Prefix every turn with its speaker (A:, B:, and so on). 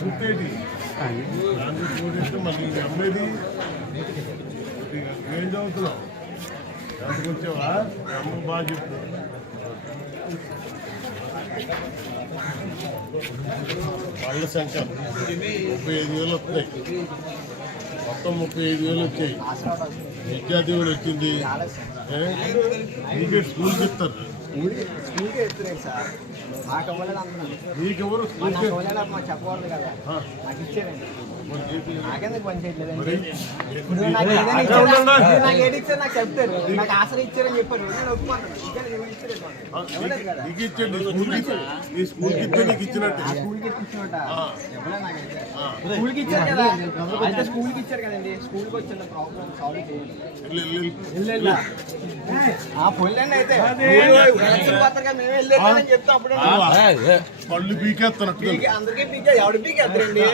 A: గుర్తేటి దానికి చూడిస్తే మళ్ళీ అమ్మేది. ఏం చదువుతున్నావు? దానికి వచ్చావా? మీ అమ్మ బాగా చెప్పు పళ్ళ శంకర్ ముప్పై ఐదు వేలు వస్తాయి. మొత్తం ముప్పై ఐదు వేలు వచ్చాయి. విద్యాదీవుడు వచ్చింది. ఏ? నీకే స్కూల్కి ఇస్తారు
B: స్కూల్కి స్కూల్కి ఎత్తులేదు సార్ నాకు అవ్వలేదు అంటున్నాను
A: నీకెవరు
B: మరి
A: స్కూల్కి
B: నాకు అవ్వలేదు మాకు చెప్పకూడదు కదా. నాకు? నాకెందుకు పని చేయట్లేదండి
A: మరి
B: ఇప్పుడు నాకు ఏదైనా ఇచ్చారు నాకు ఏది ఇచ్చారు నాకు చెప్తారు. నాకు ఆసరా ఇచ్చారని చెప్పారు. నేను ఒప్పుకుంటాను ఇచ్చారు ఎవరు ఇచ్చారు
A: ఆ,
B: ఇవ్వలేదు కదా.
A: నీకు ఇచ్చాడు నీ స్కూల్కి ఇచ్చాడు నీ స్కూల్కి ఇస్తే నీకు ఇచ్చినట్టు.
B: ఆ స్కూల్కి ఇచ్చినట్ట.
A: ఆ.
B: ఇవ్వలేదు నాకైతే
A: ఆ.
B: స్కూల్కి ఇచ్చారు కదా. అయితే స్కూల్కి ఇచ్చారు కదండి. స్కూల్కి వచ్చిన ప్రాబ్లం సాల్వ్ చేయండి.
A: పళ్ళు పీకేస్తాను
B: పీకే అందరికీ పీకే ఎవడు పీకేస్తారండి